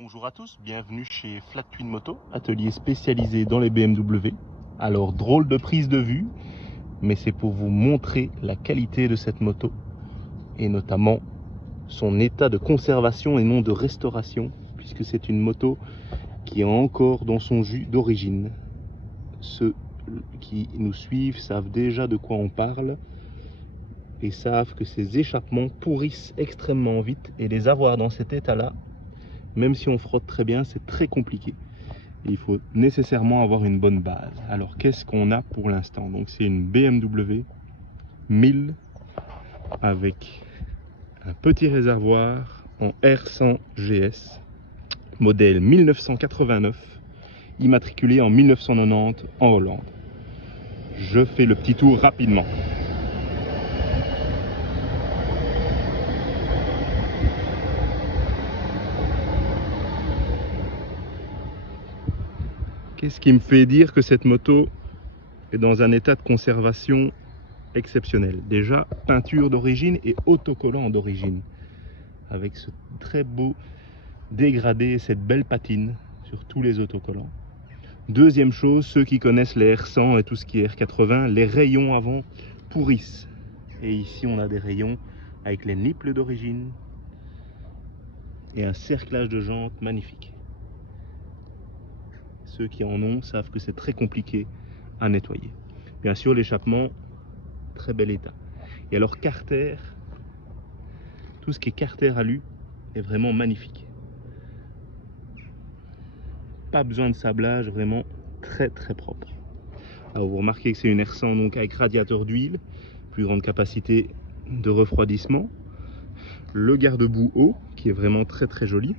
Bonjour à tous, bienvenue chez Flat Twin Moto, atelier spécialisé dans les BMW. Alors drôle de prise de vue, mais c'est pour vous montrer la qualité de cette moto et notamment son état de conservation et non de restauration, puisque c'est une moto qui est encore dans son jus d'origine. Ceux qui nous suivent savent déjà de quoi on parle et savent que ces échappements pourrissent extrêmement vite, et les avoir dans cet état-là, même si on frotte très bien, c'est très compliqué. Il faut nécessairement avoir une bonne base. Alors qu'est-ce qu'on a pour l'instant? Donc c'est une BMW 1000 avec un petit réservoir en R100 GS, modèle 1989, immatriculé en 1990 en Hollande. Je fais le petit tour rapidement. Qu'est-ce qui me fait dire que cette moto est dans un état de conservation exceptionnel? Déjà, peinture d'origine et autocollant d'origine, avec ce très beau dégradé et cette belle patine sur tous les autocollants. Deuxième chose, ceux qui connaissent les R100 et tout ce qui est R80, les rayons avant pourrissent. Et ici, on a des rayons avec les nipples d'origine et un cerclage de jantes magnifique. Ceux qui en ont savent que c'est très compliqué à nettoyer. Bien sûr, l'échappement, très bel état. Et alors, carter, tout ce qui est carter alu est vraiment magnifique. Pas besoin de sablage, vraiment très propre. Alors, vous remarquez que c'est une R100 donc avec radiateur d'huile, plus grande capacité de refroidissement. Le garde-boue haut qui est vraiment très joli.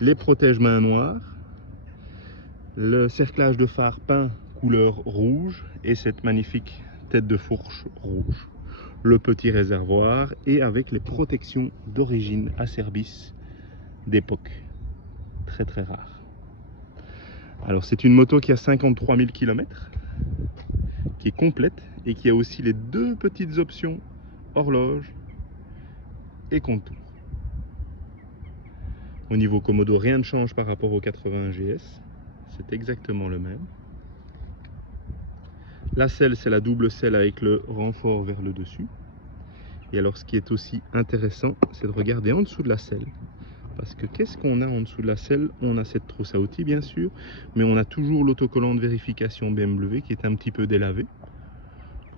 Les protège-mains noirs. Le cerclage de phare peint couleur rouge et cette magnifique tête de fourche rouge. Le petit réservoir et avec les protections d'origine Acerbis d'époque. Très rare. Alors c'est une moto qui a 53 000 km, qui est complète et qui a aussi les deux petites options horloge et compte-tours. Au niveau commodo, rien ne change par rapport au 80 GS. C'est exactement le même. La selle, c'est la double selle avec le renfort vers le dessus. Et alors ce qui est aussi intéressant, c'est de regarder en dessous de la selle. Parce que qu'est-ce qu'on a en dessous de la selle? On a cette trousse à outils bien sûr, mais on a toujours l'autocollant de vérification BMW qui est un petit peu délavé.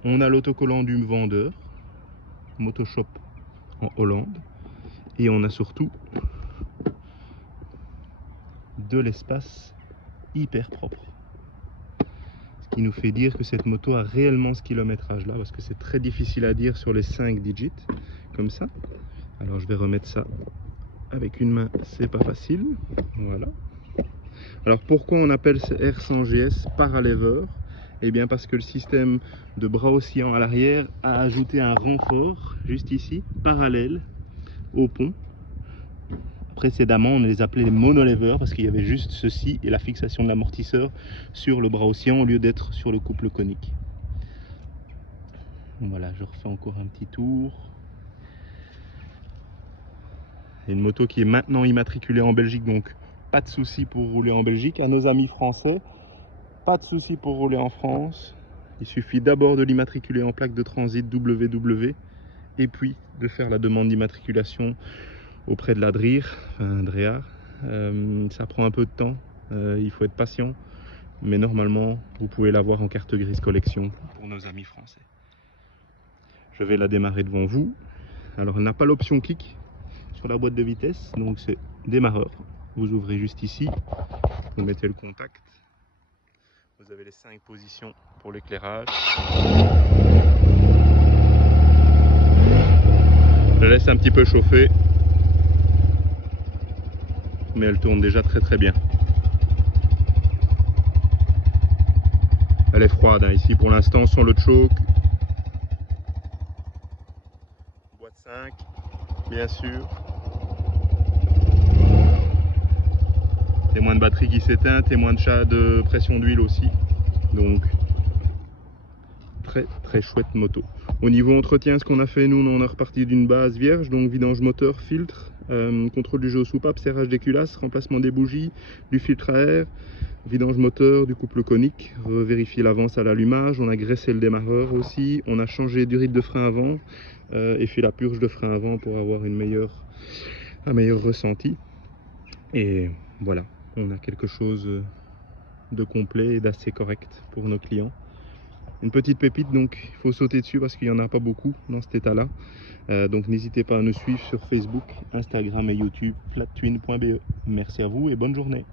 On a l'autocollant du vendeur, Motoshop en Hollande. Et on a surtout de l'espace hyper propre. Ce qui nous fait dire que cette moto a réellement ce kilométrage là, parce que c'est très difficile à dire sur les 5 digits, comme ça. Alors je vais remettre ça avec une main, c'est pas facile. Voilà. Alors pourquoi on appelle ce R100 GS paralever? Eh bien parce que le système de bras oscillants à l'arrière a ajouté un renfort juste ici, parallèle au pont. Précédemment, on les appelait les monolevers parce qu'il y avait juste ceci et la fixation de l'amortisseur sur le bras oscillant au lieu d'être sur le couple conique. Voilà, je refais encore un petit tour. Une moto qui est maintenant immatriculée en Belgique, donc pas de souci pour rouler en Belgique. À nos amis français, pas de souci pour rouler en France. Il suffit d'abord de l'immatriculer en plaque de transit WW et puis de faire la demande d'immatriculation auprès de la DRIR, ça prend un peu de temps, il faut être patient, mais normalement vous pouvez l'avoir en carte grise collection pour nos amis français. Je vais la démarrer devant vous. Alors elle n'a pas l'option kick sur la boîte de vitesse, donc c'est démarreur. Vous ouvrez juste ici, vous mettez le contact, vous avez les 5 positions pour l'éclairage. Je la laisse un petit peu chauffer, mais elle tourne déjà très bien. Elle est froide hein, ici pour l'instant sans le choke. Boîte 5, bien sûr. Témoin de batterie qui s'éteint, témoin de chat de pression d'huile aussi. Donc très chouette moto. Au niveau entretien, ce qu'on a fait, nous on a reparti d'une base vierge, donc vidange moteur, filtre, contrôle du jeu aux soupapes, serrage des culasses, remplacement des bougies, du filtre à air, vidange moteur, du couple conique, vérifier l'avance à l'allumage, on a graissé le démarreur aussi, on a changé d'urite de frein avant et fait la purge de frein avant pour avoir un meilleur ressenti. Et voilà, on a quelque chose de complet et d'assez correct pour nos clients. Une petite pépite, donc il faut sauter dessus parce qu'il n'y en a pas beaucoup dans cet état-là. Donc n'hésitez pas à nous suivre sur Facebook, Instagram et YouTube, flattwin.be. Merci à vous et bonne journée.